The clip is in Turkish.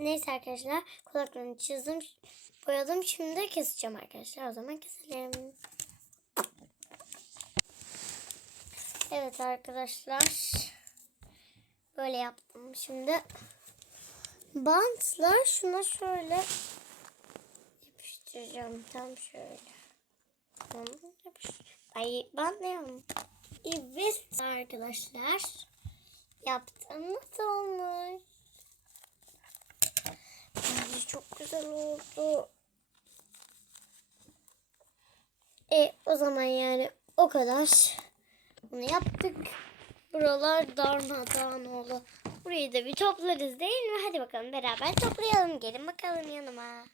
Neyse arkadaşlar, kulaklarını çizdim, boyadım. Şimdi keseceğim arkadaşlar. O zaman keselim. Evet arkadaşlar, böyle yaptım. Şimdi bantla şuna şöyle yapıştıracağım. Tam şöyle. Ay, bantlayalım. Evet arkadaşlar, yaptım. Nasıl olmuş? Bence çok güzel oldu. O zaman yani o kadar. Bunu yaptık. Buralar darmadağın oldu. Burayı da bir toplarız değil mi? Hadi bakalım beraber toplayalım. Gelin bakalım yanıma.